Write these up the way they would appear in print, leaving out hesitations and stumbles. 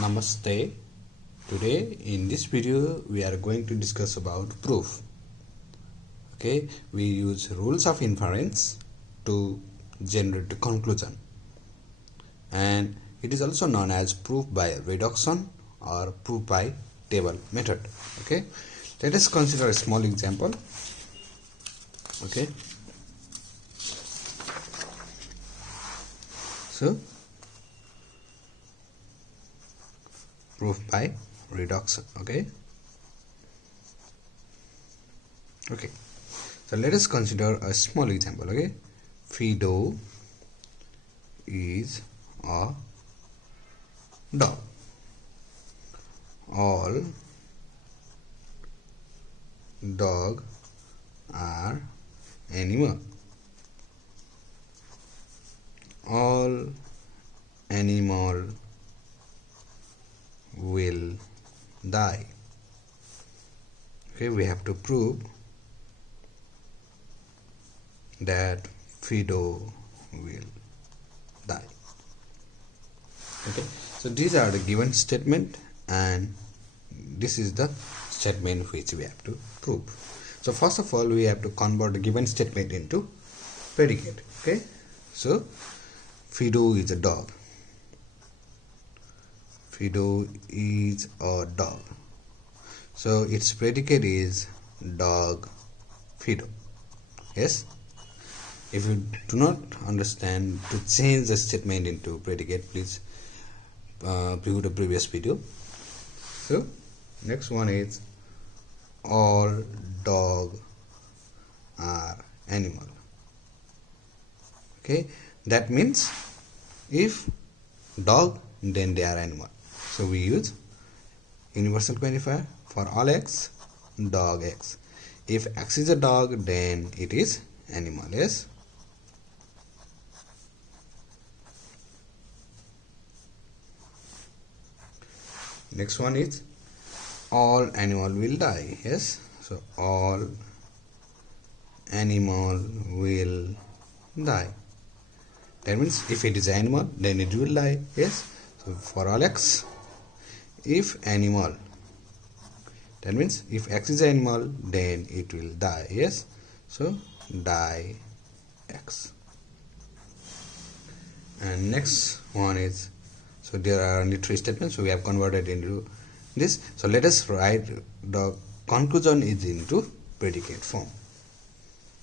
Namaste. Today in this video we are going to discuss about proof. Okay, we use rules of inference to generate the conclusion, and it is also known as proof by reduction or proof by table method. Okay, let us consider a small example. Okay, so proof by reduction. Okay, so let us consider a small example. Okay, Fido is a dog. All dog are animal. All animal will die. Okay, we have to prove that Fido will die. Okay, so these are the given statement, and this is the statement which we have to prove. So first of all, we have to convert the given statement into predicate. Okay, so Fido is a dog. Fido is a dog. So its predicate is dog Fido. Yes. If you do not understand to change the statement into predicate, please view the previous video. So next one is all dog are animal. Okay, that means if dog, then they are animal. So we use universal quantifier for all x, dog x. If x is a dog, then it is animal. Yes. Next one is all animal will die. Yes. So all animal will die. That means if it is animal, then it will die. Yes. So for all x, if animal, that means if x is animal, then it will die. Yes. So die x. And next one is, so there are only three statements, so we have converted into this. So let us write the conclusion is into predicate form.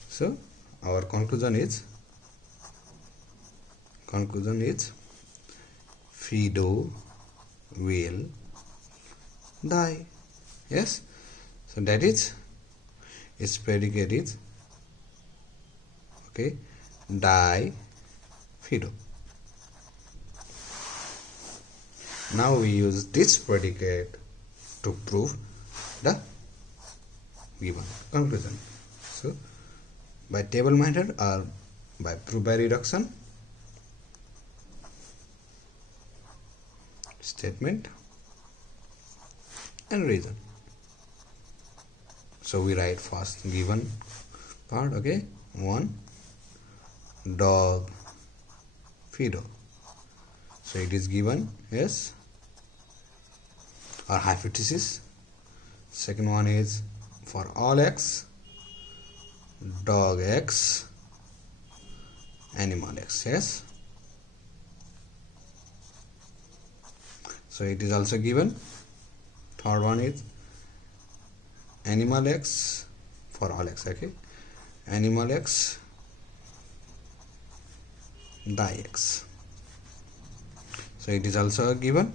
So our conclusion is Fido will die. Yes. So that is its predicate is okay, die Fido. Now we use this predicate to prove the given conclusion. So by table method or by proof by reduction, statement and reason. So we write first given part. Okay, 1 dog Fido. So it is given. Yes, our hypothesis. Second one is for all x, dog x, animal x. Yes. So it is also given. Third one is animal x for all x. Okay, animal x, die x. So it is also given.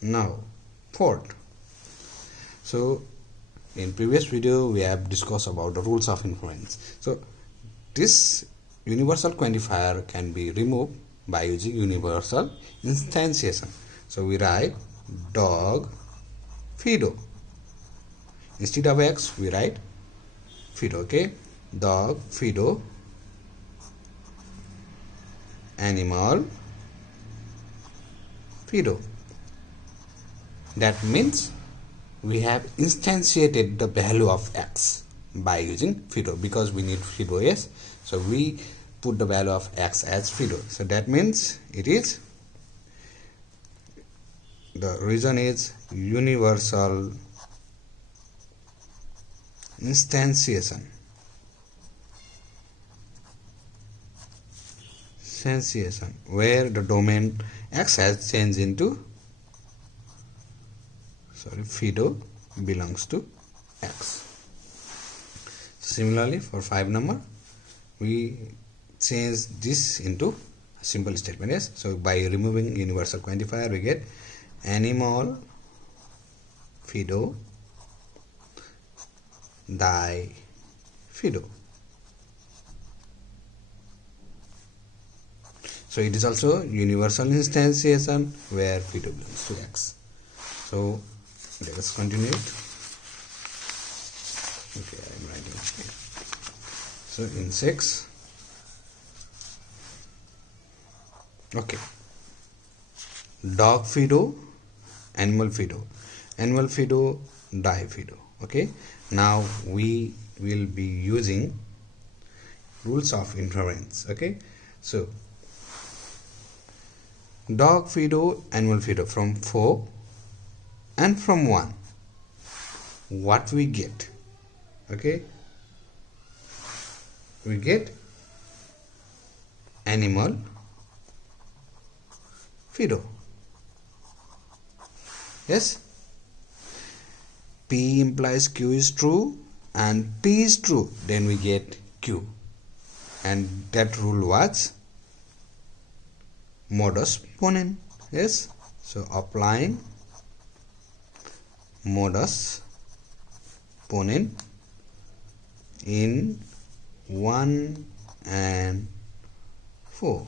Now fourth. So in previous video we have discussed about the rules of inference. So this universal quantifier can be removed by using universal instantiation. So we write dog Fido. Instead of x, we write Fido. Okay, dog Fido, animal Fido. That means we have instantiated the value of x by using Fido, because we need Fido. Yes. So we put the value of x as Fido. So that means it is the reason is universal instantiation. Where the domain X has changed into Fido belongs to X. Similarly, for 5 number, we change this into a simple statement. Yes, so by removing universal quantifier, we get animal Fido die Fido. So it is also universal instantiation where Fido belongs to X. So let us continue it. Okay, I am writing here. So in 6, okay, dog Fido, animal Fido die Fido. Okay, now we will be using rules of inference. Okay, so dog Fido, animal Fido from 4 and from 1, what we get? Okay, we get animal Fido. Yes, P implies Q is true and P is true, then we get Q, and that rule was modus ponens. Yes, so applying modus ponens in 1 and 4.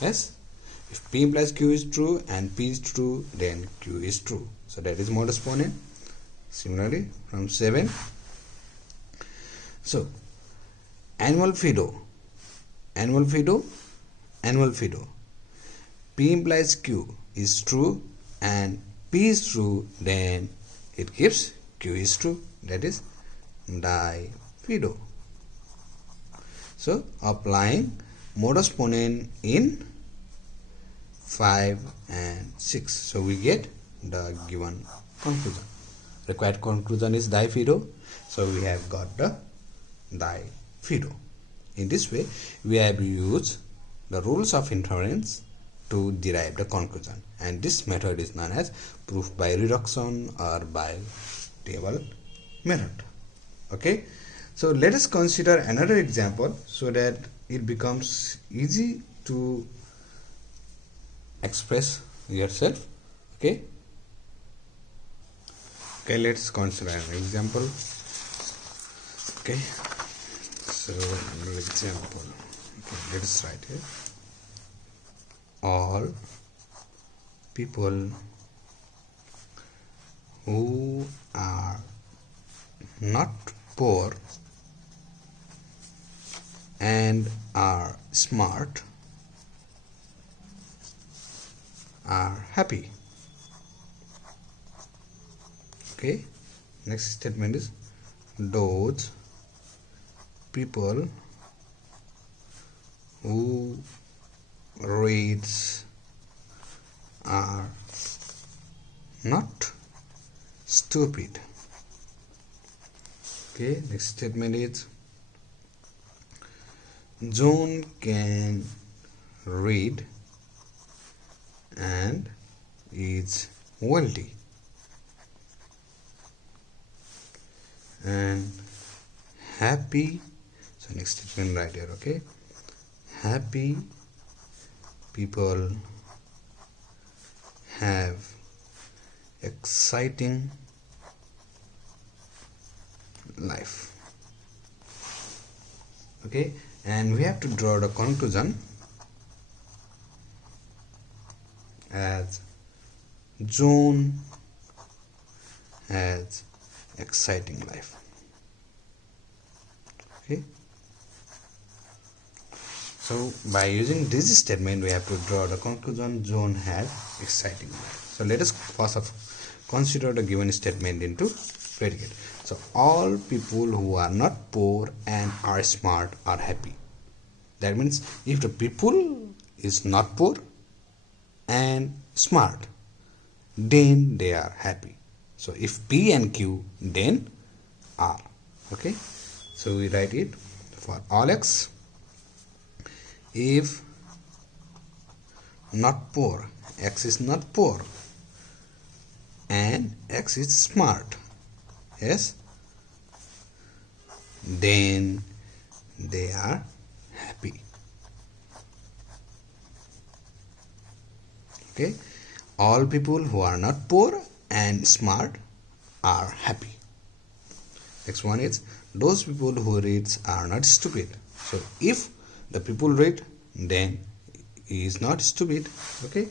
Yes, if P implies Q is true and P is true, then Q is true. So that is modus ponens. Similarly, from 7, so animal Fido, P implies Q is true and P is true, then it gives Q is true, that is die Fido. So applying modus ponens in 5 and 6, so we get the given conclusion. Required conclusion is die Fido, so we have got the die Fido. In this way, we have used the rules of inference to derive the conclusion, and this method is known as proof by reduction or by table method. Okay, so let us consider another example so that it becomes easy to express yourself. Okay, let's consider an example. Okay, so another example. Okay, let us write here. All people who are not poor and are smart are happy. Okay, next statement is those people who reads are not stupid. Okay, next statement is John can read and is wealthy. And happy, so next statement right here. Okay, happy people have exciting life. Okay, and we have to draw the conclusion as John has exciting life. Okay, so by using this statement, we have to draw the conclusion John has exciting life. So let us first consider the given statement into predicate. So all people who are not poor and are smart are happy. That means if the people is not poor and smart, then they are happy. So if P and Q, then R. Okay, so we write it for all X. If not poor, X is not poor and X is smart, yes, then they are happy. Okay, all people who are not poor and smart are happy. Next one is those people who read are not stupid. So if the people read, then he is not stupid. Okay,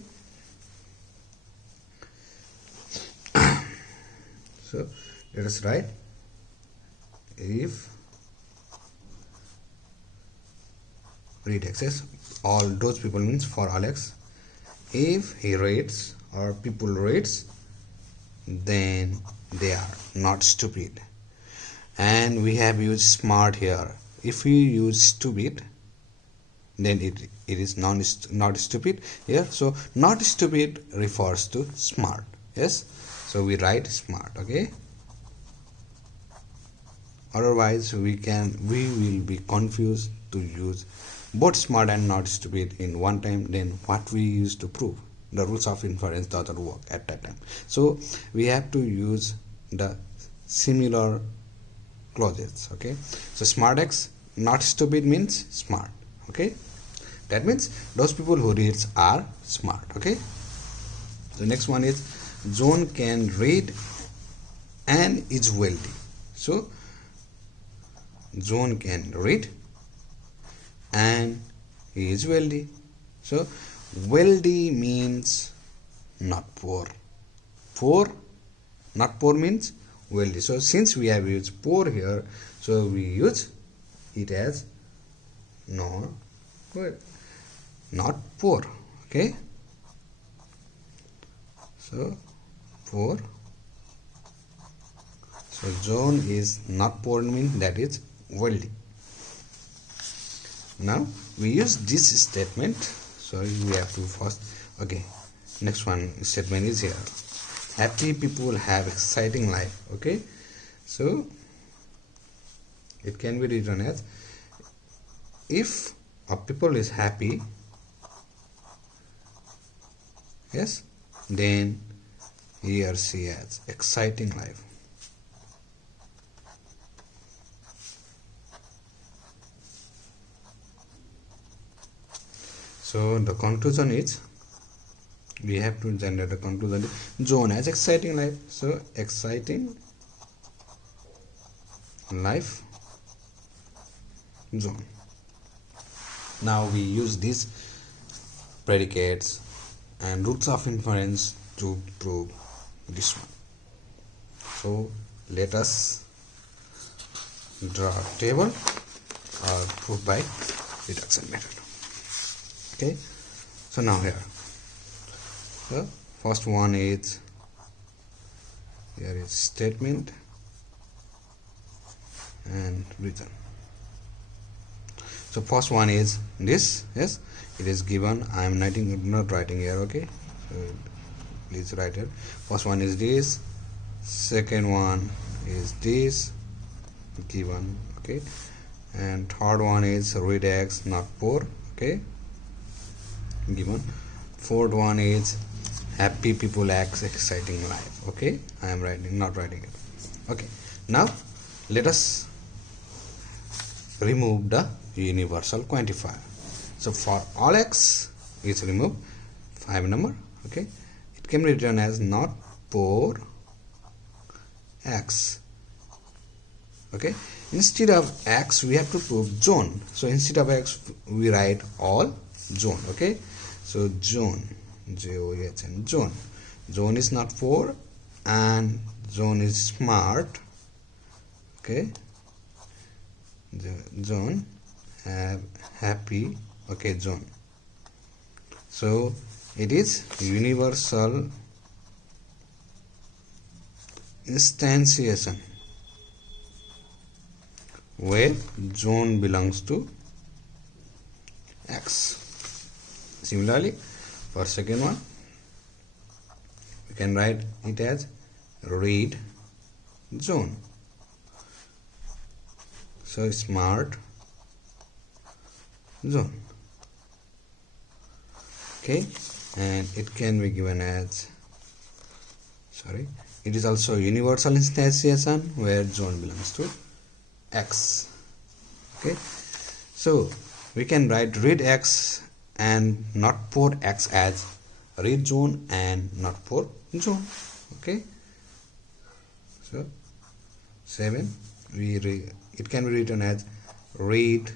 so let us write, if read X, all those people means for all X. If he reads or people reads, then they are not stupid. And we have used smart here. If we use stupid, then it is not stupid here. So not stupid refers to smart. Yes, so we write smart. Okay, otherwise we will be confused to use both smart and not stupid in one time. Then what we used to prove, the rules of inference doesn't work at that time. So we have to use the similar clauses. Okay, so smart X, not stupid means smart. Okay, that means those people who reads are smart. Okay, the next one is John can read and is wealthy. So John can read and he is wealthy. So wealthy means not poor. Not poor means wealthy. So since we have used poor here, so we use it as not poor. Okay, so poor. So John is not poor means that is wealthy. Now we use this statement. So we have to first, okay, next one statement is here. Happy people have exciting life. Okay, so it can be written as, if a people is happy, yes, then he or she has exciting life. So the conclusion is, we have to generate a conclusion. John has exciting life. So exciting life John. Now we use these predicates and roots of inference to prove this one. So let us draw a table or prove by reduction method. Okay, so now here the first one is, here is statement and reason. So first one is this, yes, it is given. I am not writing here. Okay, so please write it. First one is this, second one is this given. Okay, and third one is read X, not poor. Okay, given. Fourth one is happy people acts exciting life. Okay, I am not writing it. Okay, now let us remove the universal quantifier. So for all X is remove 5 number. Okay, it can be written as not poor X. Okay, instead of X we have to prove John. So instead of X we write all John. Okay, so John, J-O-H-N, John. John is not poor and John is smart. Okay, John have happy. Okay, John. So it is universal instantiation where John belongs to X. Similarly, for second one, we can write it as read zone. So smart zone. Okay, and it can be given as, it is also universal instantiation where zone belongs to X. Okay, so we can write read X and not for X as read zone and not for zone. Okay, so 7 it can be written as read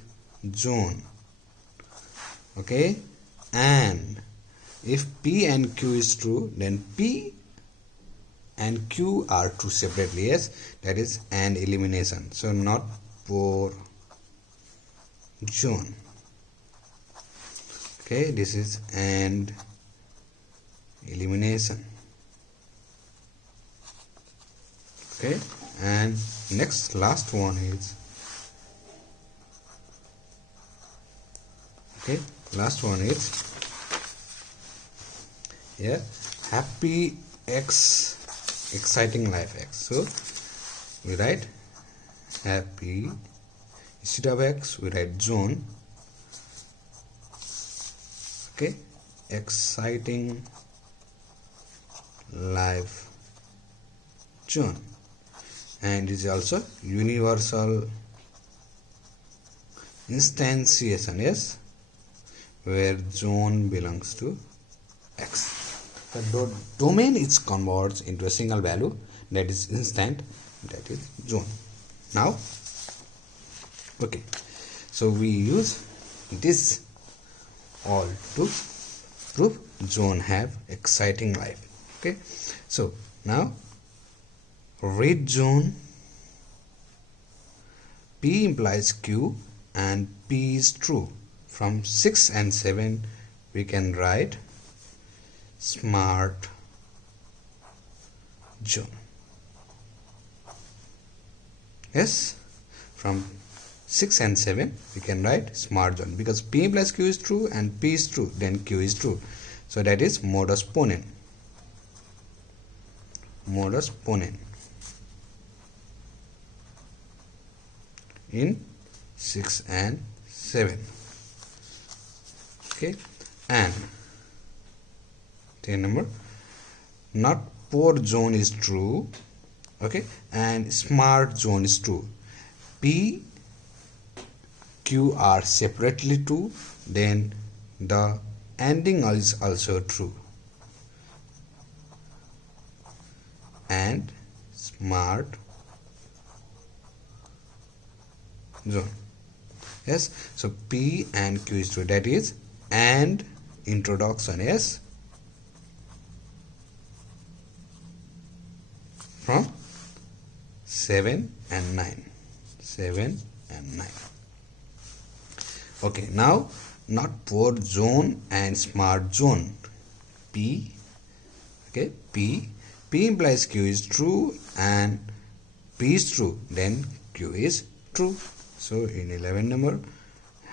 zone. Okay, and if P and Q is true, then P and Q are true separately. Yes, that is an elimination. So not for zone. Okay, this is and elimination. Okay, and next last one is, last one is here happy X, exciting life X. So we write happy, instead of X we write zone. Okay, exciting life zone, and it is also universal instantiation. Yes, where zone belongs to X. The domain is converts into a single value, that is instant, that is zone. Now, okay, so we use this all to prove zone have exciting life. Okay, so now read zone, P implies Q and P is true. From 6 and 7 we can write smart zone. Yes, from 6 and 7 we can write smart zone, because P implies Q is true and P is true, then Q is true. So that is modus ponens. Modus ponens in 6 and 7. Okay, and 10 number, not poor zone is true. Okay, and smart zone is true. P, Q are separately true, then the ending is also true. And smart zone. Yes, so P and Q is true, that is and introduction. Yes, from 7 and 9. 7 and 9. Okay, now not poor zone and smart zone. P, okay, P implies Q is true and P is true, then Q is true. So in 11 number,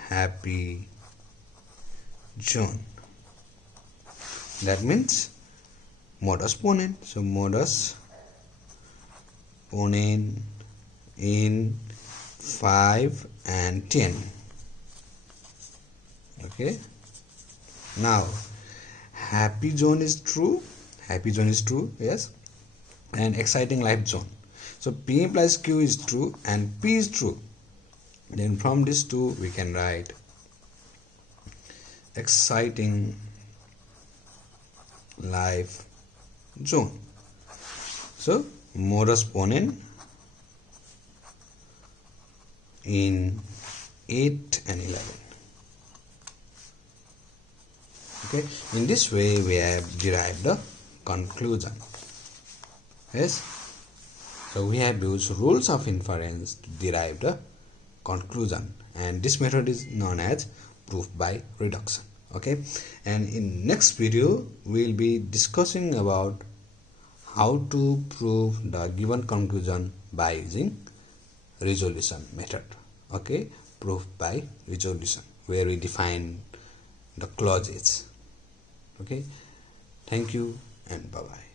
happy zone. That means modus ponens. So modus ponens in 5 and 10. Okay, now happy zone is true. Happy zone is true, yes, and exciting life zone. So P implies Q is true and P is true. Then from these two we can write exciting life zone. So modus ponens in 8 and 11. Okay, in this way we have derived the conclusion. Yes, so we have used rules of inference to derive the conclusion, and this method is known as proof by reduction. Okay, and in next video we will be discussing about how to prove the given conclusion by using resolution method. Okay, proof by resolution, where we define the clauses. Okay, thank you and bye bye.